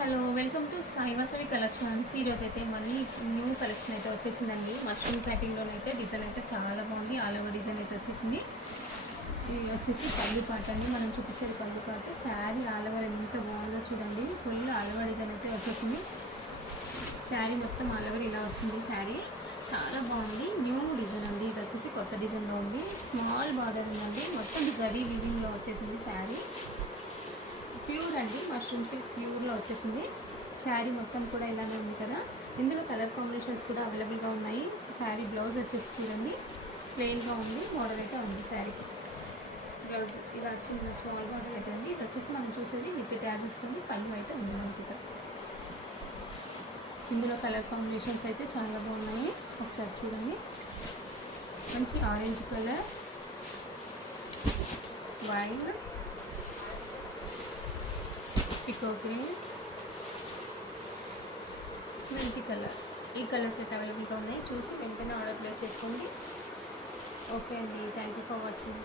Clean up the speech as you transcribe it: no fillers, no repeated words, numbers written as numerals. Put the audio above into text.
Hello welcome to Sai Vasavi collections. ఈరోజు అయితే మళ్ళీ న్యూ కలెక్షన్ అయితే వచ్చేసిందండి. మష్రూమ్ సాటిన్లోనైతే డిజైన్ అయితే చాలా బాగుంది. ఆల్ ఓవర్ డిజైన్ అయితే వచ్చేసింది. ఇది వచ్చేసి పళ్ళు పాట అండి. మనం చూపించేది పళ్ళు పాట. శారీ ఆల్ ఓవర్ ఎంత బాగుందో చూడండి. ఫుల్ ఆల్ ఓవర్ డిజైన్ అయితే వచ్చేసింది. శారీ మొత్తం ఆల్ ఓవర్ ఇలా వచ్చింది. శారీ చాలా బాగుంది. న్యూ డిజైన్ అండి. ఇది వచ్చేసి కొత్త డిజైన్లో ఉంది. స్మాల్ బార్డర్ ఉందండి. మొత్తం జరీ వివింగ్లో వచ్చేసింది శారీ. ప్యూర్ అండి, మష్రూమ్ సిల్క్ ప్యూర్లో వచ్చేసింది. శారీ మొత్తం కూడా ఇలానే ఉంది కదా. ఇందులో కలర్ కాంబినేషన్స్ కూడా అవైలబుల్గా ఉన్నాయి. శారీ బ్లౌజ్ వచ్చేసి చూడండి ప్లెయిన్గా ఉంది. మోడల్ అయితే ఉంది శారీకి. బ్లౌజ్ ఇలా చిన్న స్మాల్ బార్డర్ అయితే ఉంది. ఇది వచ్చేసి మనం చూసేది విత్ ట్యాజెస్తో పళ్ళు అయితే ఉంది మనకి ఇక్కడ. ఇందులో కలర్ కాంబినేషన్స్ అయితే చాలా బాగున్నాయి. ఒకసారి చూడండి. మంచి orange colour, wine, pico green, మెంతి కలర్. ఈ కలర్స్ అయితే అవైలబుల్గా ఉన్నాయి. చూసి వెంటనే ఆర్డర్ ప్లేస్ చేసుకోండి. ఓకే అండి, థ్యాంక్ యూ ఫర్ వాచింగ్.